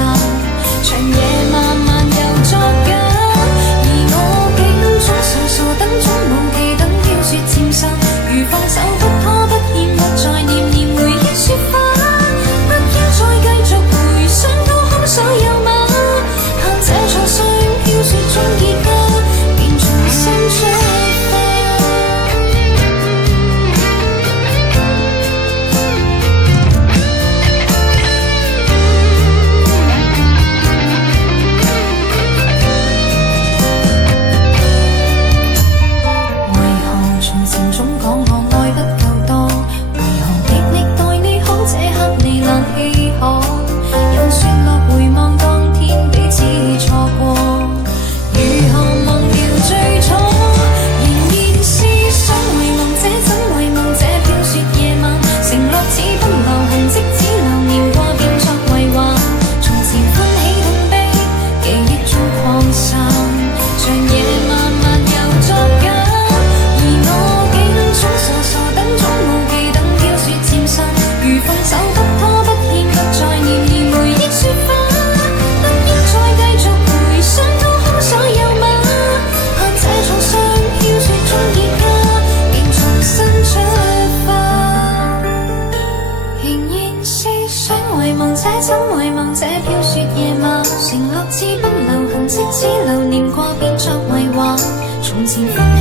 散，長夜漫漫又作假，而我竟總傻傻等，總無期等飄雪漸散，如放手不拖不欠，不再念念回憶雪花，不應再繼續回想高空所有馬，盼這場上飄雪終結痂，便重新出發。怎遺忘這飄雪夜晚，承諾自不留痕跡，只留念過變作迷幻，從前歡